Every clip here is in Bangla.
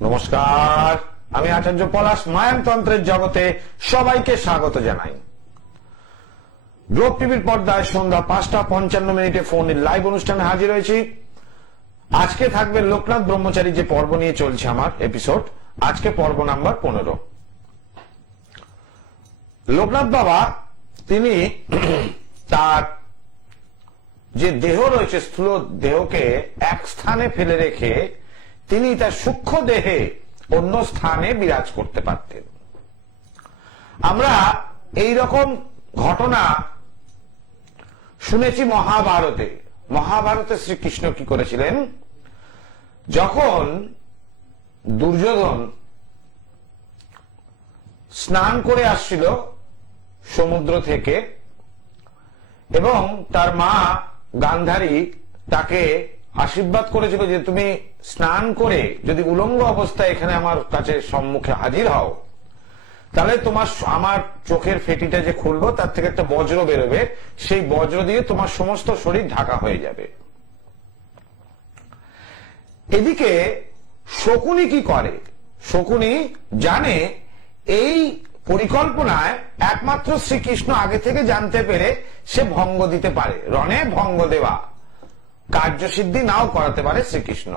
নমস্কার। আমি আচার্য পলাশ, মায়ানতন্ত্রের জগতে সবাইকে স্বাগত জানাই। গ্লোব টিভির পর্দায় সন্ধ্যা পাঁচটা পঞ্চান্ন মিনিটে ফোন লাইভ অনুষ্ঠানে হাজির হয়েছি। আজকে থাকবে লোকনাথ ব্রহ্মচারী যে পর্ব নিয়ে চলছে আমার এপিসোড আজকে পর্ব নাম্বার পনেরো। লোকনাথ বাবা, তিনি তার যে দেহ রয়েছে, স্থূল দেহকে এক স্থানে ফেলে রেখে তিনি তার সূক্ষ্ম দেহে অন্য স্থানে বিরাজ করতে পারতেন। আমরা এই রকম ঘটনা শুনেছি মহাভারতে। মহাভারতে শ্রীকৃষ্ণ কি করেছিলেন? যখন দুর্যোধন স্নান করে আসছিল সমুদ্র থেকে এবং তার মা গান্ধারী তাকে আশীর্বাদ করেছিল যে তুমি স্নান করে যদি উলঙ্গ অবস্থায় এখানে আমার কাছে সম্মুখে হাজির হও, তাহলে তোমার আমার চোখের ফেটিটা যে খুলবো, তার থেকে একটা বজ্র বেরোবে। সেই বজ্র দিয়ে তোমার সমস্ত শরীর ঢাকা হয়ে যাবে। এদিকে শকুনি কি করে? শকুনি জানে এই পরিকল্পনায় একমাত্র শ্রীকৃষ্ণ আগে থেকে জানতে পেরে সে ভঙ্গ দিতে পারে। রণে ভঙ্গ দেওয়া। কার্যসিদ্ধি নাও করাতে পারে শ্রীকৃষ্ণ।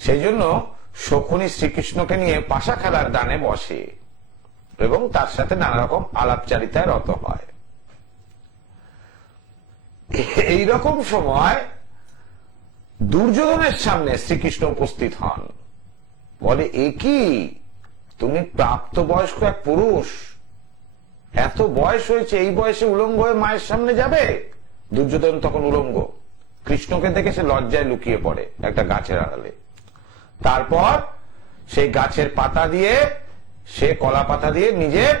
সেই জন্য শকুনি শ্রীকৃষ্ণকে নিয়ে পাশা খেলার দানে বসে এবং তার সাথে নানা রকম আলাপচারিতায় রত হয়। এই রকম সময় দুর্যোধনের সামনে শ্রীকৃষ্ণ উপস্থিত হন। বলে, এ কি? তুমি প্রাপ্তবয়স্ক এক পুরুষ। এত বয়স হয়েছে, এই বয়সে উলঙ্গ হয়ে মায়ের সামনে যাবে? দুর্যোধন তখন উলঙ্গ। কৃষ্ণকে দেখে সে লজ্জায় লুকিয়ে পড়ে একটা গাছের আড়ালে। তারপর সেই গাছের পাতা দিয়ে, সে কলা পাতা দিয়ে নিজের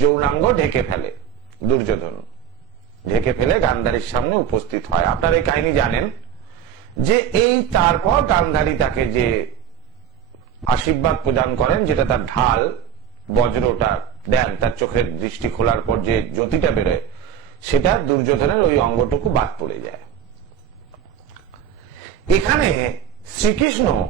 যৌনাঙ্গ ঢেকে ফেলে, দুর্যোধন। ঢেকে ফেলে গান্ধারীর সামনে উপস্থিত হয়। আপনার এই কাহিনী জানেন যে এই তারপর গান্ধারী তাকে যে আশীর্বাদ প্রদান করেন, যেটা তার ঢাল, বজ্রটা দেন, তার চোখের দৃষ্টি খোলার পর যে জ্যোতিটা বেরোয়, সেটা দুর্যোধনের ওই অঙ্গটুকু বাদ পড়ে যায়। এখানে শ্রীকৃষ্ণ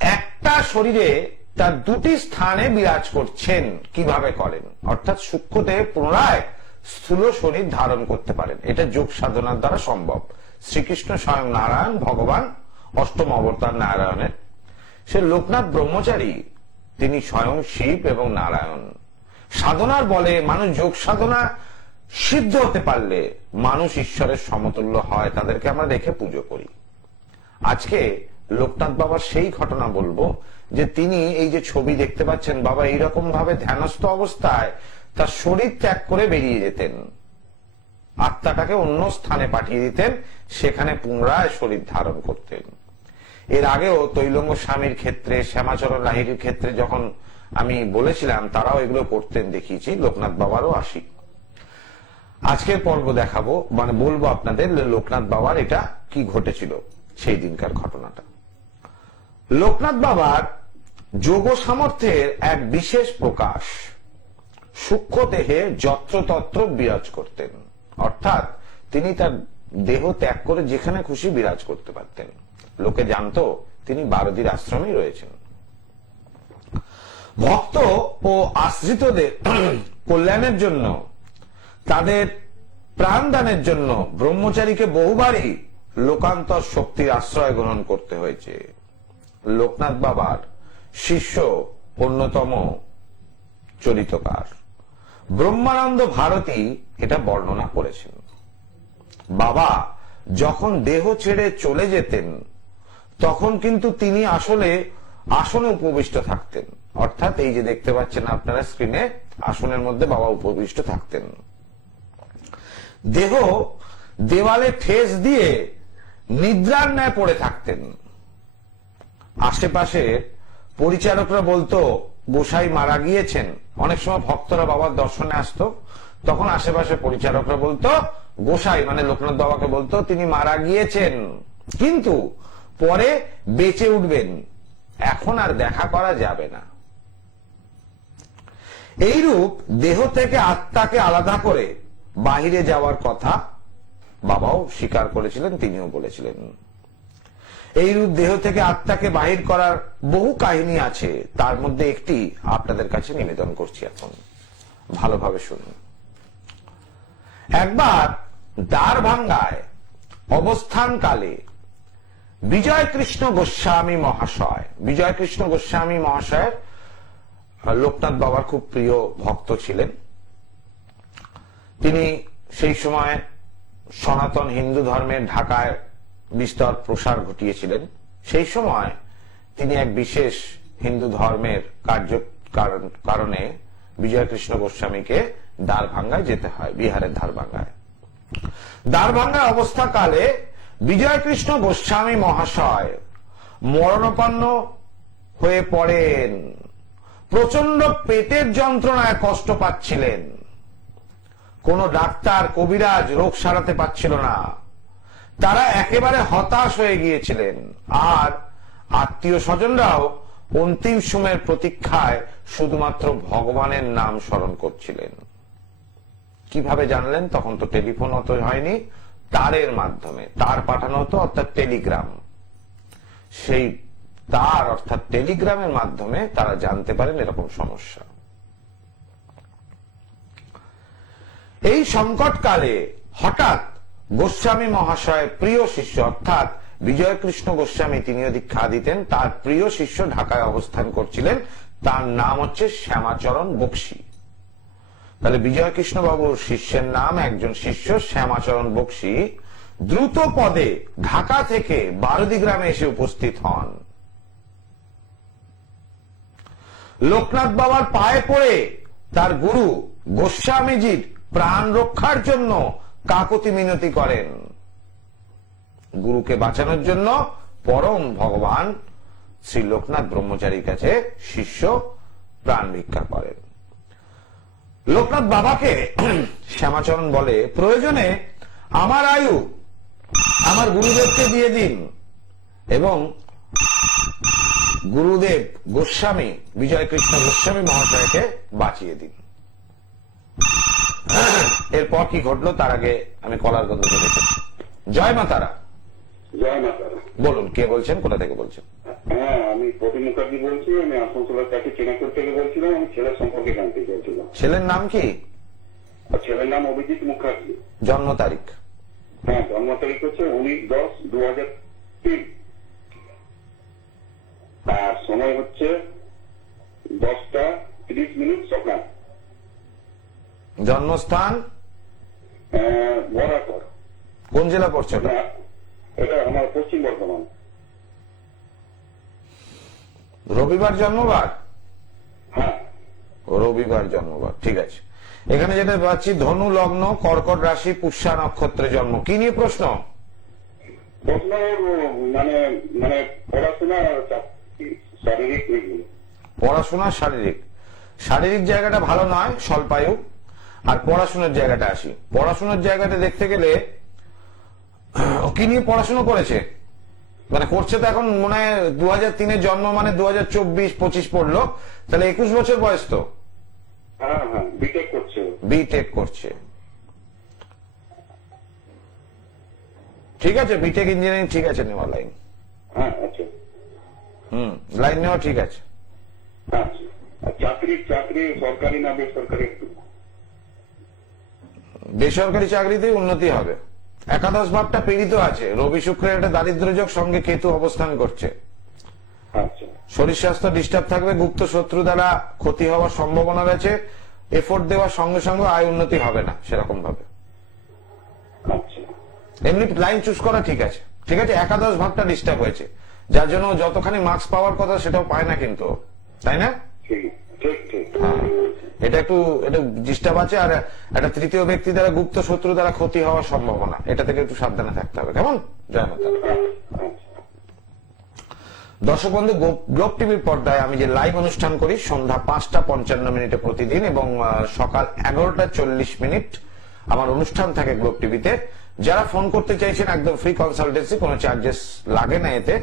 একটা শরীরে তার দুটি স্থানে বিরাজ করছেন। কীভাবে করেন? অর্থাৎ সূক্ষ্মতে পুনরায় স্থূল শরীর ধারণ করতে পারেন। এটা যোগ সাধনার দ্বারা সম্ভব। শ্রীকৃষ্ণ স্বয়ং নারায়ণ, ভগবান, অষ্টম অবতার নারায়ণের। সে লোকনাথ ব্রহ্মচারী, তিনি স্বয়ং শিব এবং নারায়ণ। সাধনার বলে মানুষ যোগ সাধনা সিদ্ধ হতে পারলে মানুষ ঈশ্বরের সমতুল্য হয়, তাদেরকে আমরা দেখে পুজো করি। আজকে লোকনাথ বাবার সেই ঘটনা বলব, যে তিনি এই যে ছবি দেখতে পাচ্ছেন, বাবা এইরকম ভাবে ধ্যানস্থ অবস্থায় তার শরীর ত্যাগ করে বেরিয়ে যেতেন। আত্মাটাকে অন্য স্থানে পাঠিয়ে দিতেন, সেখানে পুনরায় শরীর ধারণ করতেন। এর আগেও তৈলঙ্গ স্বামীর ক্ষেত্রে, শ্যামাচরণ লাহিড়ির ক্ষেত্রে যখন আমি বলেছিলাম, তারাও এগুলো করতেন দেখিয়েছি, লোকনাথ বাবারও আসি। আজকের পর্ব দেখাবো মানে বলব আপনাদের লোকনাথ বাবার এটা কি ঘটেছিল, সেই দিনকার ঘটনাটা। লোকনাথ বাবার যোগ সামর্থ্যের এক বিশেষ প্রকাশ, সূক্ষ্ম দেহে যত্রতত্র বিরাজ করতেন। অর্থাৎ তিনি তার দেহ ত্যাগ করে যেখানে খুশি বিরাজ করতে পারতেন। লোকে জানতো তিনি বারদির আশ্রমেই রয়েছেন। ভক্ত ও আশ্রিতদের কল্যাণের জন্য তাদের প্রাণদানের জন্য ব্রহ্মচারীকে বহুবারই লোকান্তর শক্তির আশ্রয় গ্রহণ করতে হয়েছে। লোকনাথ বাবার শিষ্য অন্যতম চরিতকার। ব্রহ্মানন্দ ভারতী এটা বর্ণনা করেছেন। বাবা, যখন দেহ ছেড়ে চলে যেতেন, তখন কিন্তু তিনি আসলে আসনে উপবিষ্ট থাকতেন। অর্থাৎ এই যে দেখতে পাচ্ছেন আপনারা স্ক্রিনে আসনের মধ্যে বাবা উপবিষ্ট থাকতেন। দেহ দেওয়ালে ঠেস দিয়ে নিদ্রার ন্যায় পড়ে থাকতেন। আশেপাশে পরিচারকরা বলতো, গোসাই মারা গিয়েছেন। অনেক সময় ভক্তরা বাবার দর্শনে আসতো। তখন আশেপাশে পরিচারকরা বলতো, গোসাই মানে লোকনাথ বাবাকে বলতো, তিনি মারা গিয়েছেন। কিন্তু পরে বেঁচে উঠবেন। এখন আর দেখা করা যাবে না। এইরূপ দেহ থেকে আত্মাকে আলাদা করে বাহিরে যাওয়ার কথা বাবাও স্বীকার করেছিলেন, তিনিও বলেছিলেন। এইরূপ দেহ থেকে আত্মাকে বাহির করার বহু কাহিনী আছে, তার মধ্যে একটি আপনাদের কাছে নিবেদন করছি এখন। ভালোভাবে শুনুন। একবার দ্বার ভাঙ্গায় অবস্থানকালে বিজয় কৃষ্ণ গোস্বামী মহাশয় বিজয় কৃষ্ণ গোস্বামী মহাশয়ের লোকনাথ বাবার খুব প্রিয় ভক্ত ছিলেন তিনি সেই সময় সনাতন হিন্দু ধর্মের ঢাকায় বিস্তর প্রসার ঘটিয়েছিলেন। সেই সময় তিনি এক বিশেষ হিন্দু ধর্মের কার্য কারণ- বিজয়কৃষ্ণ গোস্বামীকে দ্বারভাঙ্গায় যেতে হয়, বিহারের দ্বারভাঙ্গায়। দ্বারভাঙ্গায় অবস্থাকালে বিজয়কৃষ্ণ গোস্বামী মহাশয় মরণাপন্ন হয়ে পড়েন। প্রচণ্ড পেটের যন্ত্রণায় কষ্ট পাচ্ছিলেন। কোন ডাক্তার, কবিরাজ রোগ সারাতে পারছিল না। তারা একেবারে হতাশ হয়ে গিয়েছিলেন। আর আত্মীয় স্বজনরাও অন্তিম সময়ের প্রতীক্ষায় শুধুমাত্র ভগবানের নাম স্মরণ করছিলেন। কীভাবে জানলেন? তখন তো টেলিফোন অত হয়নি, তারের মাধ্যমে। তার পাঠানো হতো অর্থাৎ টেলিগ্রাম। সেই তার অর্থাৎ টেলিগ্রামের মাধ্যমে তারা জানতে পারেন এরকম সমস্যা। এই সংকটকালে হঠাৎ গোস্বামী মহাশয় প্রিয় শিষ্য, অর্থাৎ বিজয়কৃষ্ণ গোস্বামী তিনিও দীক্ষা দিতেন, তার প্রিয় শিষ্য ঢাকায় অবস্থান করছিলেন, তার নাম হচ্ছে শ্যামাচরণ বক্সী। তাহলে বিজয় কৃষ্ণ বাবুর শিষ্যের নাম, একজন শিষ্য, শ্যামাচরণ বক্সী, দ্রুত পদে ঢাকা থেকে বারুদি গ্রামে এসে উপস্থিত হন। লোকনাথ বাবার পায়ে পড়ে তার গুরু গোস্বামীজির প্রাণ রক্ষার জন্য কাকতি মিনতি করেন। গুরুকে বাঁচানোর জন্য পরম ভগবান শ্রী লোকনাথ ব্রহ্মচারীর কাছে শিষ্য প্রাণ ভিক্ষা করেন। লোকনাথ বাবাকে শ্যামাচরণ বলে, প্রয়োজনে আমার আয়ু আমার গুরুদেবকে দিয়ে দিন এবং গুরুদেব গোস্বামী বিজয় কৃষ্ণ গোস্বামী মহাশয়কে বাঁচিয়ে দিন। এরপর কি ঘটলো? তার আগে আমি কলার দেখেছি জয় মা তারা। জয় মা তারা। বলুন কে বলছেন? কোথা থেকে বলছেন? হ্যাঁ আমি প্রদীপ মুখার্জি বলছি। আমি আসানসোলের কাছে থেকে বলছিলাম আমি ছেলের সম্পর্কে জানতে চাইছিলাম। ছেলের নাম কি? ছেলের নাম অভিজিৎ মুখার্জি। জন্ম তারিখ? হ্যাঁ জন্ম তারিখ হচ্ছে উনিশ দশ দু হাজার তিন। আর সময় হচ্ছে দশটা তিরিশ মিনিট সকাল। জন্মস্থান? বরাকর কোন জেলা পড়ছে? এটা- এটা আমার পশ্চিম বর্ধমান। রবিবার জন্মবার? হ্যাঁ। রবিবার জন্মবার ঠিক আছে। এখানে যেটা পাচ্ছি ধনু লগ্ন কর্কট রাশি পুষ্যা নক্ষত্রে জন্ম। কি নিয়ে প্রশ্ন? প্রশ্ন মানে মানে পড়াশোনা শারীরিক পড়াশোনা শারীরিক। শারীরিক জায়গাটা ভালো নয় স্বল্পায়ু। আর পড়াশোনার জায়গাটা আসি। পড়াশোনার জায়গাটা দেখতে গেলে কি নিয়ে পড়াশোনা করেছে? মানে করছে তো এখন মনে হয় দু হাজার তিনের জন্ম মানে দু হাজার চব্বিশ পঁচিশ পড়ল। তাহলে একুশ বছর বয়স তো। হ্যাঁ হ্যাঁ বিটেক করছে। ঠিক আছে বিটেক ইঞ্জিনিয়ারিং ঠিক আছে নেওয়া লাইন হ্যাঁ হুম লাইন নেওয়া ঠিক আছে। চাকরি চাকরি সরকারি না বেসরকারি একটু? বেসরকারি চাকরিতে উন্নতি হবে। একাদশ ভাবটা পীড়িত আছে। রবি শুক্রের একটা দারিদ্র্যযোগ সঙ্গে কেতু অবস্থান করছে। আচ্ছা। শরীর স্বাস্থ্য ডিস্টার্ব থাকবে গুপ্ত শত্রু দ্বারা ক্ষতি হওয়ার সম্ভাবনা রয়েছে। এফোর্ট দেওয়ার সঙ্গে সঙ্গে আয় উন্নতি হবে না সেরকম ভাবে। আচ্ছা। এমনি লাইন চুজ করা ঠিক আছে। ঠিক আছে একাদশ ভাবটা ডিস্টার্ব হয়েছে। যার জন্য যতখানি মার্কস পাওয়ার কথা সেটাও পায় না কিন্তু। তাই না? ঠিক ঠিক ঠিক। হ্যাঁ। এটা একটু, এটা ডিস্টার্ব আছে আর একটা তৃতীয় ব্যক্তি দ্বারা গুপ্ত শত্রু দ্বারা ক্ষতি হওয়ার সম্ভাবনা। এটা থেকে একটু সাবধানে থাকতে হবে, কেমন? জয় মাতা দর্শক বন্ধু গ্লোব টিভির পর্দায় আমি যে লাইভ অনুষ্ঠান করি, সন্ধ্যা পাঁচটা পঞ্চান্ন মিনিটে প্রতিদিন এবং সকাল এগারোটা চল্লিশ মিনিট আমার অনুষ্ঠান থাকে গ্লোব টিভিতে। যারা ফোন করতে চাইছেন, একদম ফ্রি কনসালটেন্সি কোনো চার্জেস লাগে না এতে।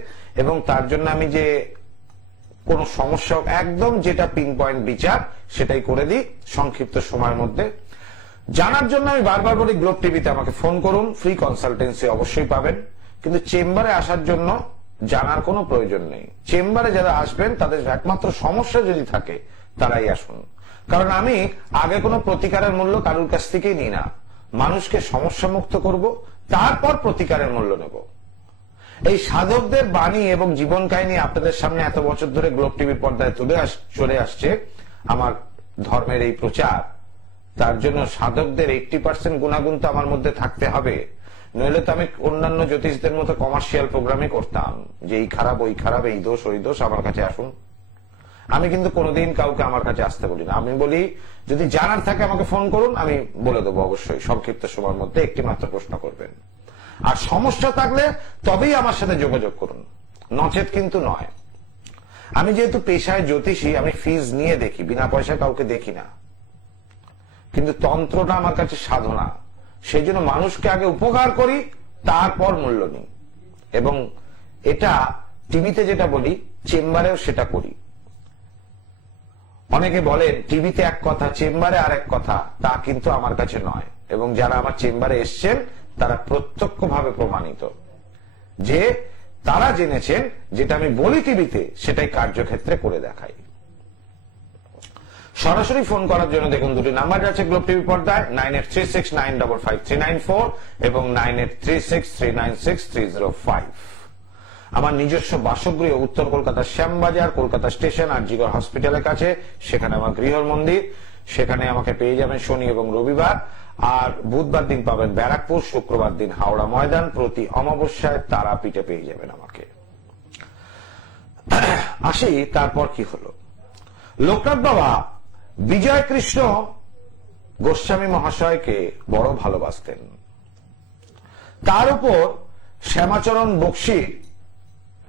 এবং তার জন্য আমি যে কোন সমস্যা একদম যেটা পিন পয়েন্ট বিচার, সেটাই করে দিই সংক্ষিপ্ত সময়ের মধ্যে। জানার জন্য আমি বারবার বলি গ্লোব টিভিতে আমাকে ফোন করুন ফ্রি কনসালটেন্সি অবশ্যই পাবেন। কিন্তু চেম্বারে আসার জন্য জানার কোনো প্রয়োজন নেই। চেম্বারে যারা আসবেন, তাদের একমাত্র সমস্যা যদি থাকে, তারাই আসুন। কারণ আমি আগে কোনো প্রতিকারের মূল্য কারুর কাছ থেকেই নিই না। মানুষকে সমস্যা মুক্ত করব, তারপর প্রতিকারের মূল্য নেব। এই সাধকদের বাণী এবং জীবন কাহিনী আপনাদের সামনে এত বছর ধরে গ্লোব টিভির পর্দায় তুলে চলে আসছে আমার ধর্মের এই প্রচার। তার জন্য সাধকদের এইটটি পার্সেন্ট গুণাগুণ তো আমার মধ্যে থাকতে হবে। নইলে তো আমি অন্যান্য জ্যোতিষদের মতো কমার্শিয়াল প্রোগ্রামে করতাম যে এই খারাপ, ওই খারাপ, এই দোষ, ওই দোষ, আমার কাছে আসুন। আমি কিন্তু কোনোদিন কাউকে আমার কাছে আসতে বলি না। আমি বলি, যদি জানার থাকে আমাকে ফোন করুন, আমি বলে দেবো অবশ্যই। সংক্ষিপ্ত সময়ের মধ্যে একটি মাত্র প্রশ্ন করবেন। আর সমস্যা থাকলে তবেই আমার সাথে যোগাযোগ করুন। নচেত কিন্তু নয়। আমি যেহেতু পেশায় জ্যোতিষী, আমি ফিজ নিয়ে দেখি, বিনা পয়সা কাউকে দেখি না। কিন্তু তন্ত্রটা আমার কাছে সাধনা। সেই জন্য মানুষকে আগে উপকার করি, তারপর মূল্য নিই। এবং এটা, টিভিতে যেটা বলি, চেম্বারেও সেটা করি। অনেকে বলেন, টিভিতে এক কথা, চেম্বারে আর এক কথা। তা কিন্তু আমার কাছে নয়। এবং যারা আমার চেম্বারে এসছেন তারা প্রত্যক্ষভাবে প্রমাণিত। যে তারা জেনেছেন, যেটা আমি বলি টিভিতে, সেটাই কার্যক্ষেত্রে করে দেখাই সরাসরি ফোন করার জন্য দেখুন, দুটি নাম্বার আছে গ্লোব টিভি পর্দায়, nine eight three six, nine double five three nine four এবং nine eight three six, three nine six, three zero five. আমার নিজস্ব বাসগৃহ, উত্তর কলকাতার শ্যামবাজার, কলকাতা স্টেশন আর জিগর হসপিটালের কাছে। সেখানে আমার গৃহ মন্দির। সেখানে আমাকে পেয়ে যাবেন শনি এবং রবিবার। আর বুধবার দিন পাবেন ব্যারাকপুর, শুক্রবার দিন হাওড়া ময়দান। প্রতি অমাবস্যায় তারাপীঠে পেয়ে যাবেন আমাকে। আসি, তারপর কি হলো? লোকনাথ বাবা বিজয় কৃষ্ণ গোস্বামী মহাশয়কে বড় ভালোবাসতেন। তার উপর শ্যামাচরণ বক্সি,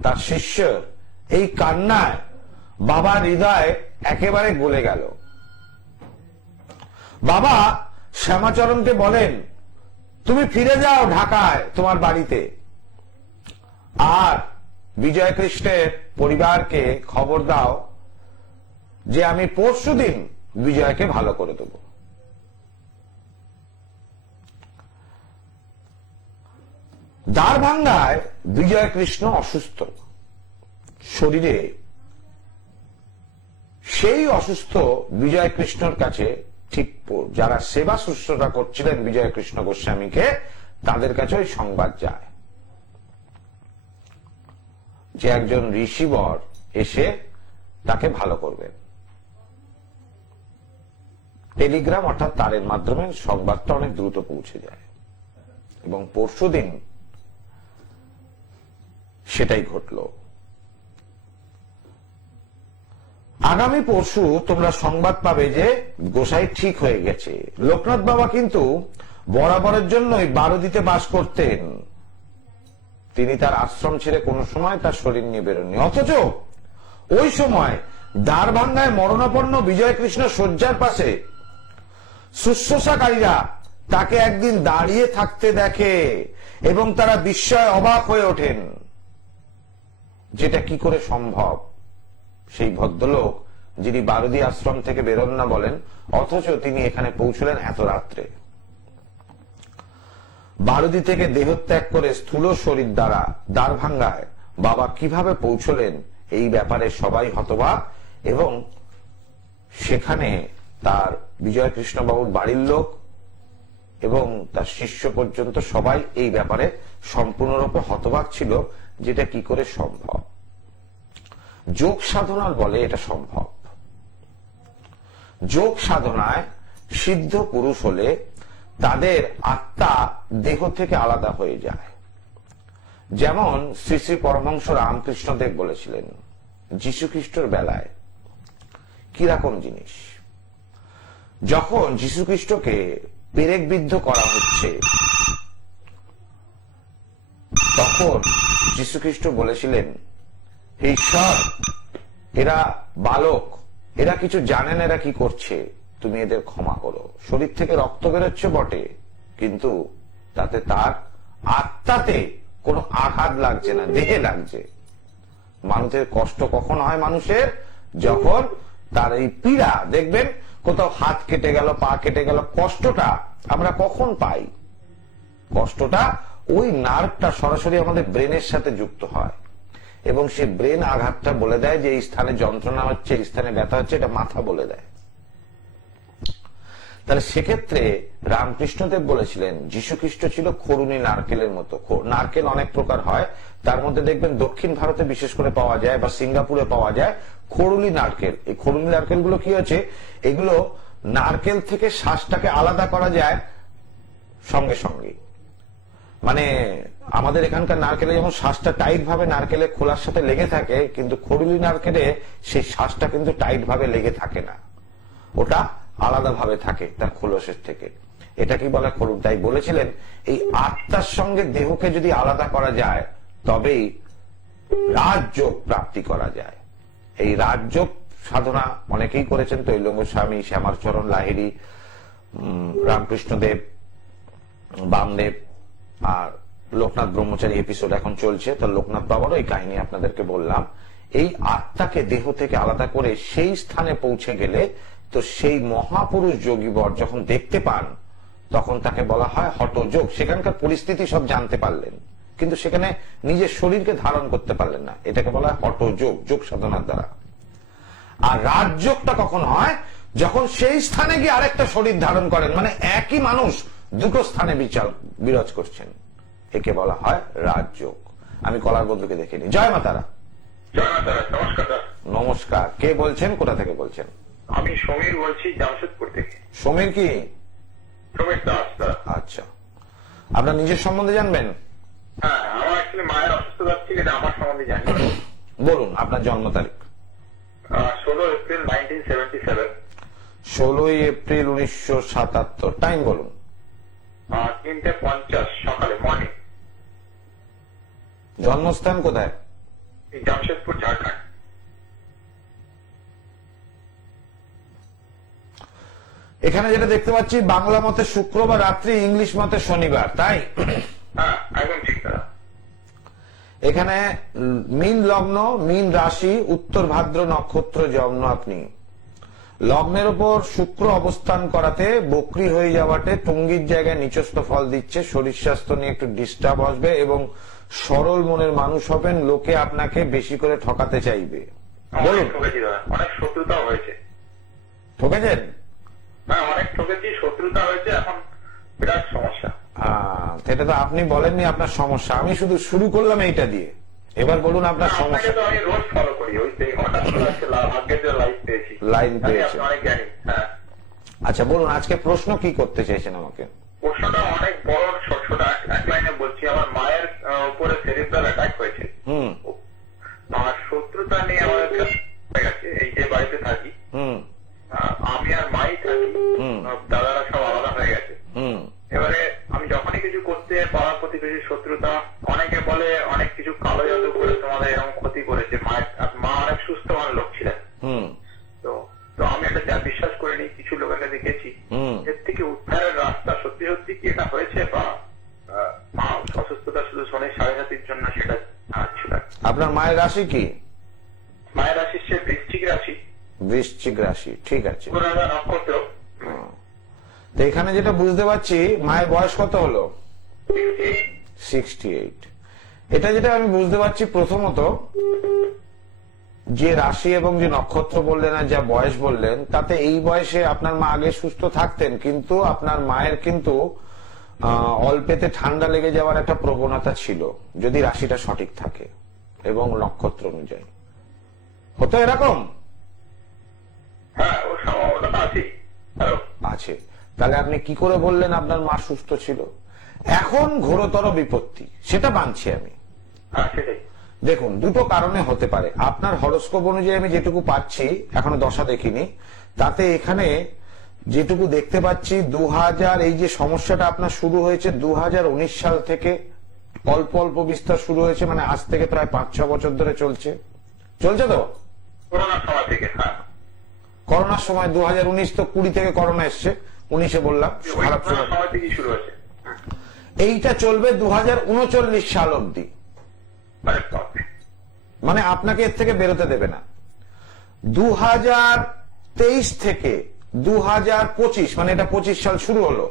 তার শিষ্য এই কান্নায় বাবার হৃদয় একেবারে গলে গেল। বাবা শ্যামাচরণকে বলেন, তুমি ফিরে যাও ঢাকায় তোমার বাড়িতে। আর বিজয় কৃষ্ণের পরিবারকে খবর দাও যে, আমি পরশুদিন বিজয়কে ভালো করে দেব। দ্বারভাঙ্গায় বিজয় কৃষ্ণ অসুস্থ। শরীরে সেই অসুস্থ বিজয় কৃষ্ণর কাছে যারা সেবা শুশ্রূষা করছিলেন বিজয় কৃষ্ণ গোস্বামীকে, তাদের কাছে ওই সংবাদ যায়। যে একজন ঋষিবর এসে তাকে ভালো করবেন। টেলিগ্রাম অর্থাৎ তারের মাধ্যমে সংবাদটা অনেক দ্রুত পৌঁছে যায়। এবং পরশুদিন সেটাই ঘটল। আগামী পরশু তোমরা সংবাদ পাবে যে গোসাই ঠিক হয়ে গেছে। লোকনাথ বাবা কিন্তু বরাবরের জন্যই বারোদিতে বাস করতেন। তিনি তার আশ্রম ছেড়ে কোনো সময় তার শরীর নিয়ে বেরোননি। অথচ ওই সময় দ্বারভাঙ্গায় মরণাপন্ন বিজয় কৃষ্ণ শয্যার পাশে শুশ্রূষাকারীরা তাকে একদিন দাঁড়িয়ে থাকতে দেখে এবং তারা বিস্ময় অবাক হয়ে ওঠেন। যেটা কি করে সম্ভব? সেই ভদ্রলোক যিনি বারুদি আশ্রম থেকে বেরোন না বলেন, অথচ তিনি এখানে পৌঁছলেন এত রাত্রে। বারুদি থেকে দেহত্যাগ করে স্থূল শরীর দ্বারা দ্বারভাঙ্গায় বাবা কীভাবে পৌঁছলেন এই ব্যাপারে সবাই হতবাক এবং সেখানে তার বিজয় কৃষ্ণবাবুর বাড়ির লোক এবং তার শিষ্য পর্যন্ত সবাই এই ব্যাপারে সম্পূর্ণরূপে হতবাক ছিল, যেটা কি করে সম্ভব। যোগ সাধনার বলে এটা সম্ভব। যোগ সাধনায় সিদ্ধ পুরুষ হলে তাদের আত্মা দেহ থেকে আলাদা হয়ে যায়। যেমন শ্রী শ্রী পরমংশ রামকৃষ্ণদেব বলেছিলেন যীশু খ্রিস্টর বেলায়, কীরকম জিনিস? যখন যীশু খ্রিস্টকে পেরেক বিদ্ধ করা হচ্ছে, তখন যীশু খ্রিস্ট বলেছিলেন "হে ঈশ্বর এরা বালক, এরা কিছু জানেন এরা কি করছে, তুমি এদের ক্ষমা করো। শরীর থেকে রক্ত বেরোচ্ছে বটে, কিন্তু তাতে তার আত্মাতে কোনো আঘাত লাগছে না, দেহে লাগছে। মানুষের কষ্ট কখন হয় মানুষের? যখন তার এই পীড়া, দেখবেন কোথাও হাত কেটে গেল, পা কেটে গেল, কষ্টটা আমরা কখন পাই? কষ্টটা ওই নার্ভটা সরাসরি আমাদের ব্রেনের সাথে যুক্ত হয়। এবং সে ব্রেন আঘাতটা বলে দেয় যে এই স্থানে যন্ত্রণা হচ্ছে, এই স্থানে ব্যথা হচ্ছে, এটা মাথা বলে দেয়। তাহলে সেক্ষেত্রে রামকৃষ্ণদেব বলেছিলেন যীশু খ্রিস্ট ছিল খরুনি নারকেলের মতো। নারকেল অনেক প্রকার হয়। তার মধ্যে দেখবেন দক্ষিণ ভারতে বিশেষ করে পাওয়া যায় বা সিঙ্গাপুরে পাওয়া যায় খরুলি নারকেল। এই খরুলি নারকেলগুলো কি হচ্ছে? এগুলো নারকেল থেকে শ্বাসটাকে আলাদা করা যায় সঙ্গে সঙ্গে মানে আমাদের এখানকার নারকেলে যেমন শ্বাসটা টাইট ভাবে নারকেলে খোলার সাথে লেগে থাকে, কিন্তু খরুলি নারকেলে সেই শ্বাসটা কিন্তু টাইট ভাবে লেগে থাকে না। ওটা আলাদা ভাবে থাকে তার খোলসের থেকে। এটা কি বলে খরুন তাই বলেছিলেন, এই আত্মার সঙ্গে দেহকে যদি আলাদা করা যায়, তবেই রাজযোগ প্রাপ্তি করা যায়। এই রাজযোগ সাধনা অনেকেই করেছেন, তৈলঙ্গ স্বামী শ্যামারচরণ লাহিড়ী রামকৃষ্ণদেব, বামদেব, আর লোকনাথ ব্রহ্মচারী এপিসোড এখন চলছে, তো লোকনাথ বাবারও এই কাহিনী আপনাদেরকে বললাম। এই আত্মাকে দেহ থেকে আলাদা করে সেই স্থানে পৌঁছে গেলে, তো সেই মহাপুরুষ যোগীবর যখন দেখতে পান, তখন তাকে বলা হয় হটযোগ সেখানকার পরিস্থিতি সব জানতে পারলেন, কিন্তু সেখানে নিজের শরীরকে ধারণ করতে পারলেন না। এটাকে বলা হয় হটযোগ যোগ সাধনার দ্বারা। আর রাজযোগটা কখন হয়? যখন সেই স্থানে গিয়ে আরেকটা শরীর ধারণ করেন মানে একই মানুষ দুটো স্থানে বিচার, বিরাজ করছেন। একে বলা হয় রাজযোগ আমি কলার বন্ধুকে দেখিনি জয় মাতারা নমস্কার কে বলছেন? কোথা থেকে বলছেন? আমি সমীর বলছি জামশেদপুর থেকে। সমীর কি? সমীর দাস আচ্ছা। আপনার নিজের সম্বন্ধে জানবেন? হ্যাঁ আমার মায়ের অসুস্থতা থেকে এটা আমার সম্বন্ধে জানি। বলুন আপনার জন্ম তারিখ। ষোলো এপ্রিল নাইনটিন সেভেন্টি সেভেন ষোলোই এপ্রিল উনিশশো সাতাত্তর। টাইম বলুন। তিনটে পঞ্চাশ সকালে মর্নিং জন্মস্থান কোথায়? জামশেদপুর ঝাড়খণ্ড। এখানে যেটা দেখতে পাচ্ছি বাংলা মতে শুক্রবার রাত্রি ইংলিশ মতে শনিবার তাই? হ্যাঁ এখানে মীন লগ্ন মিন রাশি উত্তর ভাদ্র নক্ষত্র জন্ম আপনি। লগ্নের উপর শুক্র অবস্থান করাতে বকরি হয়ে যাওয়াতে টঙ্গির জায়গায় নিচস্থ ফল দিচ্ছে শরীর স্বাস্থ্য নিয়ে একটু ডিস্টার্ব আসবে এবং সরল মনের মানুষ হবেন লোকে আপনাকে বেশি করে ঠকাতে চাইবে। বলুন। অনেক শত্রুতাও হয়েছে। ঠকেছেন? অনেক ঠকেছি শত্রুতা হয়েছে এখন বিরাট সমস্যা। এটা তো আপনি বলেননি আপনার সমস্যা। আমি শুধু শুরু করলাম এইটা দিয়ে। এবার বলুন আপনার সমস্যা। আমি রোজ ফলো করি ওই পেয়েছি। জ্ঞানী হ্যাঁ। আচ্ছা বলুন আজকে প্রশ্ন কি করতে চাইছেন আমাকে? প্রশ্নটা অনেক বড় ছোট এক লাইনে রাশি কি? মায়ের রাশি সে বৃষ্টিক রাশি। বৃশ্চিক রাশি ঠিক আছে। নক্ষত্র। তো এখানে যেটা বুঝতে পারছি মায়ের বয়স কত হলো? সিক্সটি এইট এটা যেটা আমি বুঝতে পারছি প্রথমত যে রাশি এবং যে নক্ষত্র বললেন আর যা বয়স বললেন তাতে এই বয়সে আপনার মা আগে সুস্থ থাকতেন কিন্তু আপনার মায়ের কিন্তু আহ, অল্পেতে ঠান্ডা লেগে যাওয়ার একটা প্রবণতা ছিল যদি রাশিটা সঠিক থাকে। এবং নক্ষত্র অনুযায়ী। হতো এরকম? হ্যাঁ আছে। তাহলে আপনি কি করে বললেন আপনার মা সুস্থ ছিল? এখন ঘোরতর বিপত্তি সেটা মানছি আমি। হ্যাঁ দেখুন দুটো কারণে হতে পারে। আপনার হরস্কোপ অনুযায়ী আমি যেটুকু পাচ্ছি এখনও দশা দেখিনি তাতে এখানে যেটুকু দেখতে পাচ্ছি দু হাজার এই যে সমস্যাটা আপনার শুরু হয়েছে দু হাজার উনিশ সাল থেকে অল্প অল্প বিস্তার শুরু হয়েছে মানে আজ থেকে প্রায় পাঁচ ছ বছর ধরে চলছে। চলছে তো? করোনার সময় থেকে হ্যাঁ। করোনার সময় দু তো কুড়ি থেকে করোনা এসছে উনিশে বললাম খারাপ শুরু হয়েছে এইটা চলবে দু হাজার উনচল্লিশ সাল অব্দি মানে মানে আপনাকে এর থেকে বেরোতে দেবে না। দু হাজার তেইশ থেকে দু হাজার পঁচিশ মানে এটা পঁচিশ সাল শুরু হলো।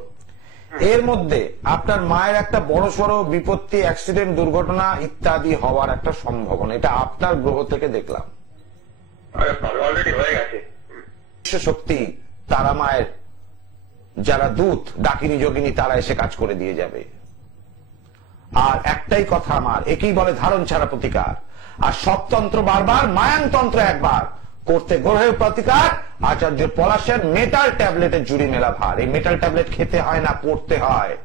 এর মধ্যে আপনার মায়ের একটা বড় সড় বিপত্তি অ্যাক্সিডেন্ট দুর্ঘটনা ইত্যাদি হওয়ার একটা সম্ভাবনা এটা আপনার গ্রহ থেকে দেখলাম। শক্তি তারা মায়ের যারা দূত ডাকিনী যোগিনী তারা এসে কাজ করে দিয়ে যাবে। আর একটাই কথা আমার একই বলে ধারণ ছাড়া প্রতিকার। আর সবতন্ত্র বারবার মায়াংতন্ত্র একবার করতে গ্রহের প্রতিকার আচার্য পলাশের মেটাল ট্যাবলেটের জুড়ি মেলা ভার। এই মেটাল ট্যাবলেট খেতে হয় না, পড়তে হয়।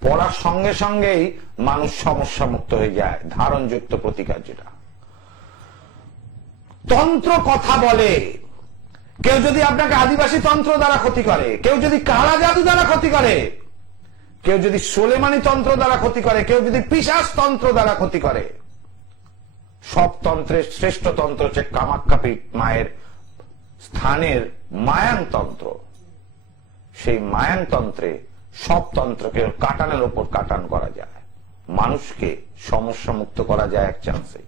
পড়ার সঙ্গে সঙ্গেই মানুষ সমস্যা মুক্ত হয়ে যায়, ধারণযুক্ত প্রতিকার যেটা। তন্ত্র কথা বলে। কেউ যদি আপনাকে আদিবাসী তন্ত্র দ্বারা ক্ষতি করে, কেউ যদি কালা জাদু দ্বারা ক্ষতি করে, কেউ যদি সোলেমানি তন্ত্র দ্বারা ক্ষতি করে, কেউ যদি পিসাস তন্ত্র দ্বারা ক্ষতি করে, সব তন্ত্রের শ্রেষ্ঠ তন্ত্র হচ্ছে কামাক্ষাপীঠ মায়ের স্থানের মায়াং তন্ত্র সেই মায়াং তন্ত্রে সব তন্ত্রকে কাটানের ওপর কাটান করা যায়। মানুষকে সমস্যা মুক্ত করা যায় এক চান্সে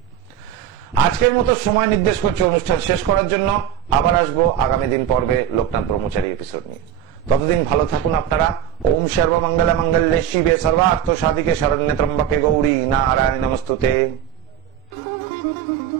আজকের মতো সময় নির্দেশ করছে অনুষ্ঠান শেষ করার জন্য। আবার আসব আগামী দিন পর্বে লোকনাথ ব্রহ্মচারী এপিসোড নিয়ে। ততদিন ভালো থাকুন আপনারা। ওম সর্বমঙ্গল মঙ্গলে শিবে সর্বার্থ, সাধিকে শরণ্যে ত্রম্বকে গৌরী নারায়ণ নমস্তুতে।